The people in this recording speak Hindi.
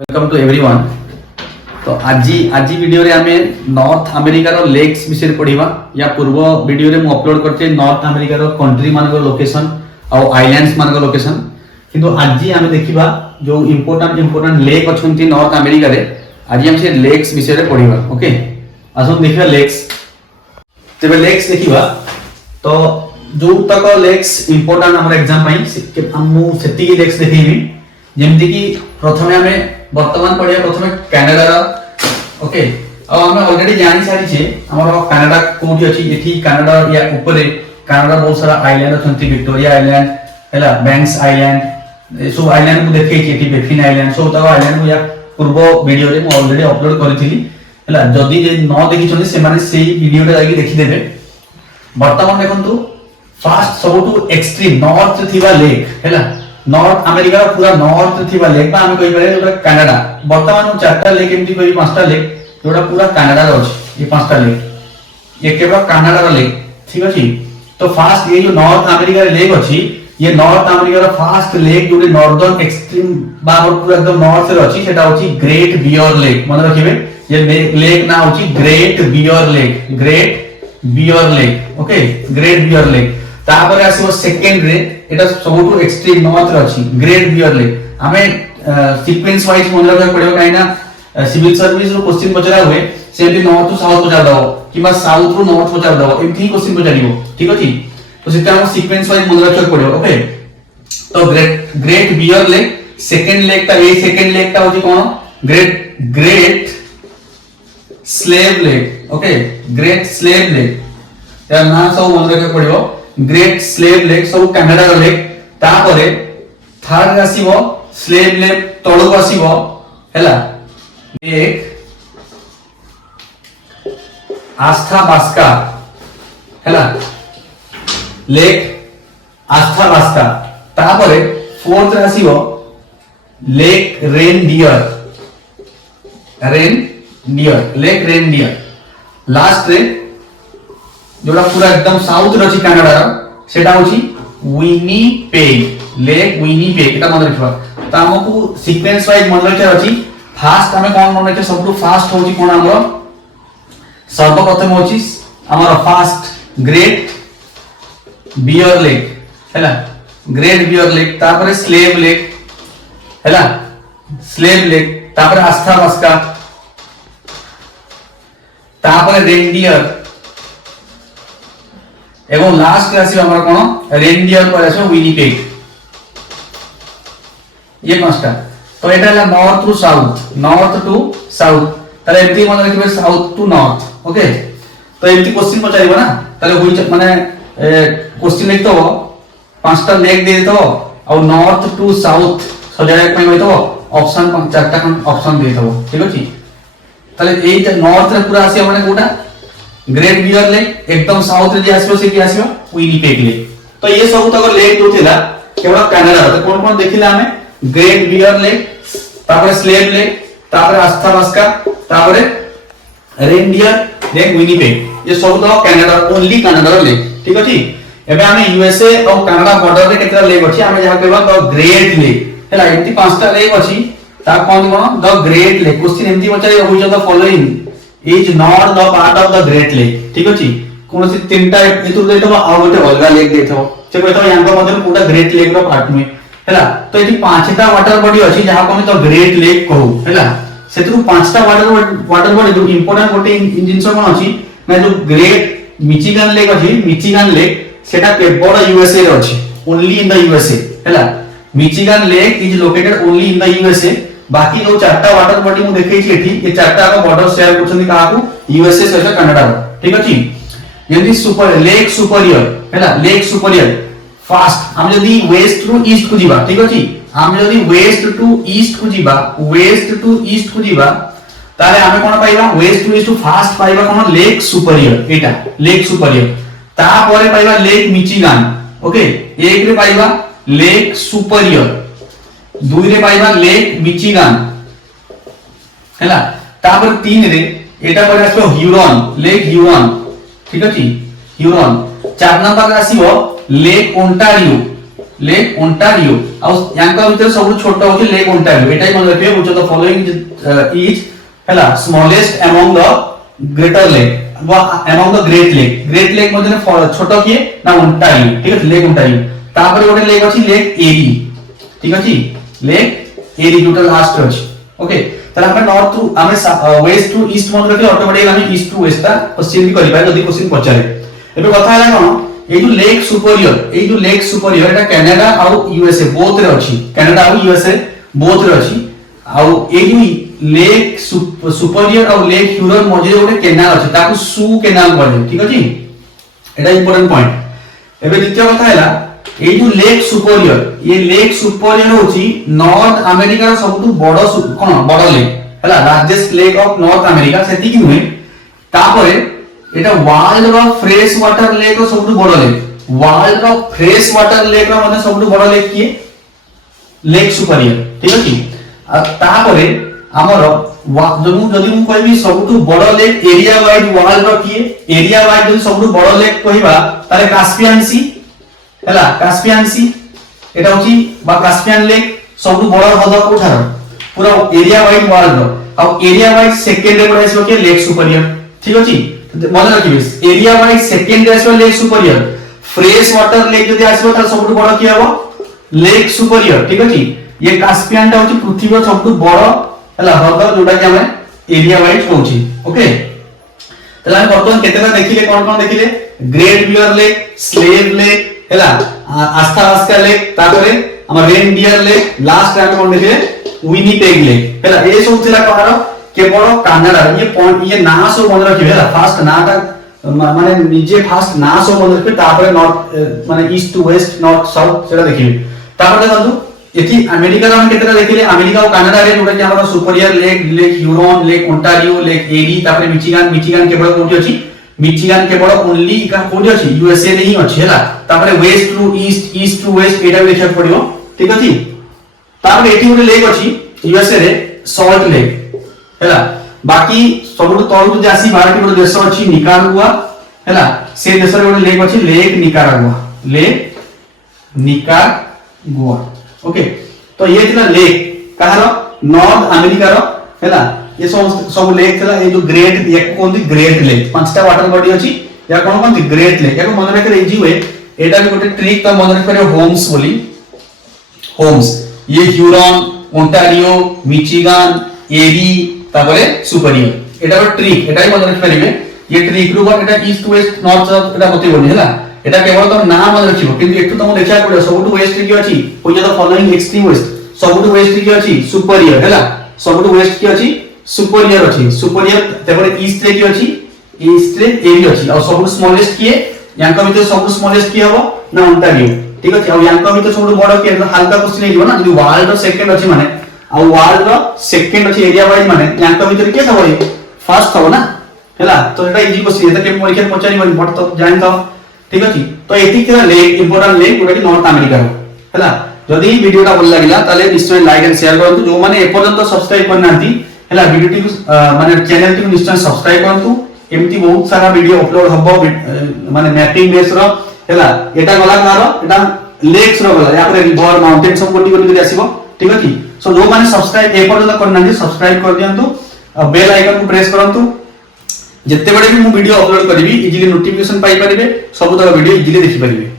Welcome to everyone. तो आज वीडियो रे आमे नॉर्थ अमेरिका रो लेक्स विषय पढ़िबा। या पूर्व वीडियो रे मु अपलोड करते नॉर्थ अमेरिका रो कंट्री मान को लोकेशन और आइलैंड्स मान को लोकेशन। किंतु आज आमे देखिबा जो इंपोर्टेंट लेक अछंती नॉर्थ अमेरिका रे। आज हम से लेक्स विषय रे पढ़िबा। ओके, आसो देखिबा लेक्स। तेबे लेक्स देखिबा तो जो तक लेक्स इंपोर्टेंट हमर एग्जाम पई हमु सेति लेक्स देखिबी। जेमति कि प्रथमे हमें वर्तमान पढ़िया प्रथमे कनाडा रा। ओके, अब हमें ऑलरेडी जानि सारी छे हमर कनाडा कोठी अछि। एठी कनाडा या ऊपर कनाडा बहुत सारा आइलैंड अछंती। विक्टोरिया आइलैंड हैला, बैंक्स आइलैंड, ए सब आइलैंड को देखै छी। एठी बेफिन आइलैंड सब तक आइलैंड को या पूर्व वीडियो रे मु ऑलरेडी अपलोड करथिली। हैला, जदी जे न देखि छथि से माने सेही वीडियो रे जाके देखि देबे। वर्तमान देखंतु फास्ट सबटु एक्सट्रीम नॉर्थ थिबा लेक हैला, नॉर्थ अमेरिका पूरा नॉर्थ थिबा लेक बा हम कहि पारे जोटा कनाडा। वर्तमान चारटा लेक एमती कहि पांचटा लेक जोटा पूरा कनाडा रो अछि। ये पांचटा लेक ये केवल कनाडा रो लेक, ठीक अछि। तो फास्ट ये जो नॉर्थ अमेरिका रे लेक अछि, ये नॉर्थ अमेरिका रो फास्ट लेक जोटे नॉर्दर्न एक्सट्रीम बा पूरा एकदम नॉर्थ रे अछि। सेटा अछि ग्रेट बियर लेक। मन रखिबे ये लेक ना अछि Great Bear Lake. Great Bear Lake, okay, Great Bear Lake. तापर आसीबो सेकंड रे एटा सबटु एक्सट्रीम नॉर्थ रे अछि ग्रेट बियर लेक। हमें सीक्वेंस वाइज मन रखा पड़िबो काइना सिविल सर्विस रो क्वेश्चन पचरा हुए सेमति नॉर्थ टू साउथ पचरा दबो किबा साउथ टू नॉर्थ पचरा दबो एमथि क्वेश्चन पचरिबो, ठीक अछि। तो सेटा हम सीक्वेंस वाइज मन रखा पड़िबो। ओके, तो Great Bear Lake second lake ता ए सेकंड लेक ता होची कोन Great Slave Lake. Okay, Great Slave Lake या ना सब मन रखा पड़िबो। ग्रेट स्लेव लेक सब कनाडा रो लेक। तापरे थर्ड आसीबो स्लेव लेक तळो आसीबो हैला लेक आस्था बास्का हैला, लेक आस्था बास्का। तापरे फोर्थ आसीबो lake Reindeer lake Reindeer. Last रे जोड़ा पूरा एकदम साउथ रची कनाडा सेटा होची विनिपेग लेक। विनिपेग एटा मन रखबा। त हमकु सीक्वेंस वाइज मन रखे अछि। फास्ट हमें कोन मन रखे सबटु फास्ट होची कोन हमरो सर्वप्रथम होची हमर फास्ट ग्रेट बियर लेक हैला, ग्रेट बियर लेक। तापर स्लेव लेक हैला, स्लेव लेक। तापर आस्था बास्का, तापर रेनडियर एवं लास्ट आसी हमर कोन रेनडियर पर आसी विनिपेग। ये पांचटा। तो एटा है नॉर्थ टू साउथ ताले एमती मन रखिबे साउथ टू नॉर्थ। ओके, तो एमती क्वेश्चन पचारिबो ना ताले होई माने क्वेश्चन लिख दो पांचटा लेक दे देतो और नॉर्थ टू साउथ सजाय पय होइतो ऑप्शन चारटा ऑप्शन दे देतो, ठीक अछि। ताले एई नॉर्थ रे पूरा आसी माने कोटा ग्रेट बियर लेक, एकदम साउथ रे जे आसीबो से कि आसीबो विनिपेग लेक। तो ये सब तक लेक जो थिला केवल कनाडा। तो कोन देखिला हमें ग्रेट बियर लेक, तापर स्लेव लेक, तापर आस्था बास्का, तापर रेनडियर लेक, विनिपेग। ये सब तो कनाडा ओनली कनाडा लेक, ठीक अछि। एबे हमें यूएसए और कनाडा बॉर्डर रे केतरा लेक अछि हमें जहां कहबा द ग्रेट लेक हैला। एंती पांचटा लेक अछि ता कोन द ग्रेट लेक। क्वेश्चन एंती पचारि होई the following is not the part of the great lake, ठीक अछि। कोनसी तीनटा एतु देतबा आ गोटे अलगा लेक देथबो से कहतो यांको मधे कोटा ग्रेट लेक रो पार्ट में हैला। तो एठी पांचटा वाटर बॉडी अछि जहां को हम तो ग्रेट लेक कहू हैला। सेतु पांचटा वाटर बॉडी जो इंपोर्टेंट गोटे इंजिन कोन अछि ना जो ग्रेट मिचिगन लेक अछि। मिचिगन लेक सेटा केवल यूएसए रे अछि, ओनली इन द यूएसए हैला। Michigan lake is located only in the USA. बाकी जो चारटा वाटर बॉडी मु देखै छी एठी ये चारटा का बॉर्डर शेयर करछन काकू यूएसए सहित कनाडा, ठीक अछि। यदि सुपर लेक सुपीरियर हैला, लेक सुपीरियर फास्ट हम यदि वेस्ट टू ईस्ट को जीवा, ठीक अछि। हम यदि वेस्ट टू ईस्ट को जीवा ताले हमें कोन पाइबा वेस्ट टू ईस्ट फास्ट पाइबा कोन लेक सुपीरियर। एटा लेक सुपीरियर। ता परे पाइबा लेक मिचिगान। ओके, एक रे पाइबा लेक सुपीरियर, दुई रे पाइबा लेक मिचिगान हैला। तापर तीन रे एटा पर आसबो ह्यूरन लेक ह्यूरन, ठीक अछि, ह्यूरन। चार नंबर रे आसीबो लेक ओंटारियो लेक ओंटारियो और यांका भीतर सब छोट होची लेक ओंटारियो एटाई मन रखिए which of the following is हला smallest among the greater lake वा अमंग द ग्रेट लेक मध्ये छोट किए ना ओंटारियो ठीक है लेक ओंटारियो तापर गोटे लेक अछि लेक एरी ठीक अछि लेक एरी जोटा लास्ट अछि ओके ताले हम नॉर्थ टू हम वेस्ट टू ईस्ट मन रखिए ऑटोमेटिकली हम ईस्ट टू वेस्ट ता क्वेश्चन भी करि पाए यदि क्वेश्चन पचारे एबे कथा हला कोन ए जो लेक सुपरियर एटा कनाडा और यूएसए बोथ रे अछि कनाडा और यूएसए बोथ रे अछि और ए जो लेक सुपरियर और लेक ह्यूरन मझे गोटे केनाल अछि ताकू सु केनाल कहले ठीक अछि एटा इंपोर्टेंट पॉइंट एबे द्वितीय कथा हला ए जो लेक सुपरियर होछि नॉर्थ अमेरिका रो सबटु बड़ कोन बड़ लेक हला largest lake of north America सेति कि नुहे तापरे एटा वर्ल्ड रो फ्रेश वाटर लेक रो सबटु बड़ लेक वर्ल्ड रो फ्रेश वाटर लेक रो माने सबटु बड़ लेक किए लेक सुपरियर ठीक अछि तापरे हमर जदि मु कहबी सबटु बड़ लेक एरिया वाइड वर्ल्ड रो किए एरिया वाइड जदि सबटु बड़ लेक कहबा ताले कास्पियन सी हला कास्पियन सी एटा होची बा कास्पियन लेक सबटु बड़ हद कोठार पूरा एरिया वाइड वर्ल्ड रो आ एरिया वाइड सेकंड रे पड़ाइसो के लेक सुपरियर ठीक अछि मन रखिबे एरिया वाइज सेकंड आसो lake superior fresh water lake जदि आसो त सबटु बड़ कि हबो लेक सुपरियर ठीक अछि ये कास्पियन टा होची पृथ्वी रो सबटु बड़ हला हद जोटा कि हमें एरिया वाइज होची ओके तला हम बर्तन केतेला देखिले कोन देखिले Great Bear Lake Slave Lake हला आस्था आस्का लेक तापरे हमर रेनडियर लेक लास्ट टाइम कोन देखिले विनिपेग लेक हला ए सब थिला कहार केवल कनाडा ये पॉइंट ये ना सो मन रखिबे हला फास्ट नाटा माने निजे फास्ट ना सो मन रखिबे तापरे नॉर्थ माने east to west north south सेटा देखिबे तापरे देखंतु एथि अमेरिका रा हम केतेला देखिले अमेरिका और कनाडा रे जोटा कि हमर Superior lake Huron lake Ontario lake Erie तापरे मिचिगान केवल कोठी अछि मिचिगान केवल ओनली का कोठी अछि यूएसए रे ही अछि हला तापरे west to east to west एटा देखा पड़ियो ठीक अछि तापरे एथि गोटे लेक अछि यूएसए रे सॉल्ट लेक हला बाकी सबुठ तळु जे आसी भारत गोटे देश अछि निकारागुआ हला से देश रे गोटे लेक अछि लेक निकारागुआ ओके तो ये थिला लेक कहारो नॉर्थ अमेरिका रो हला ये सब लेक थिला ए जो ग्रेट एक कोन ग्रेट लेक पांचटा वाटर बॉडी अछि या कोन ग्रेट लेक या मन रखे इजी वे एटा भी गोटे ट्रिक त मन रखे होम्स बोली होम्स ये ह्यूरन ओंटारियो मिचिगान एरी तापरे सुपरियर एटा ट्रिक एटा मन रखि परिबे ये ट्रिक रु एटा ईस्ट वेस्ट नॉर्थ साउथ एटा बते बोली हला एटा केवल तो नाम मन रखिबो किंतु एठु तुम देखा पड़ो सबटु वेस्ट की अछि होय द फॉलोइंग एक्सट्रीम वेस्ट सबटु वेस्ट की अछि सुपरियर हला सबटु वेस्ट की अछि सुपरियर तापरे ईस्ट रे की अछि ईस्ट रे एरी अछि और सबटु स्मॉलेस्ट की यांका भीतर सबटु स्मॉलेस्ट की हबो ना ओंटारियो ठीक अछि और यांका भीतर सबटु बड़ की हल्का क्वेश्चन हेइबो ना जदि वर्ल्ड रो सेकंड अछि माने और वर्ल्ड रो सेकंड अछि एरिया वाइज माने यांका भीतर के हबो फर्स्ट हबो ना हला तो एटा इजी क्वेश्चन एटा के परीक्षा पचारि बनी बट तो जानि तो ठीक अछि तो एति के लेक इंपोर्टेंट लेक गोटे नॉर्थ अमेरिका रो हला जदि वीडियोटा भल लागिला ताले निश्चय लाइक एंड शेयर करंतु जो माने एपर्यंत सब्सक्राइब करनांती हला वीडियो टी माने चैनल टी निश्चय सब्सक्राइब करंतु एमती बहुत सारा वीडियो अपलोड हबो माने मैपिंग बेस रो हला एटा गला मारो एटा लेक्स रो गला या पर रिवर माउंटेन सब कोटी कोटी आसीबो ठीक अछि सो जो माने सब्सक्राइब एपर्यंत करनांती सब्सक्राइब कर दियंतु बेल आइकन को प्रेस करंतु जत्ते बडे भी मु वीडियो अपलोड करबी इजीली नोटिफिकेशन पाई परिबे सब तक वीडियो इजीली देखि परिबे।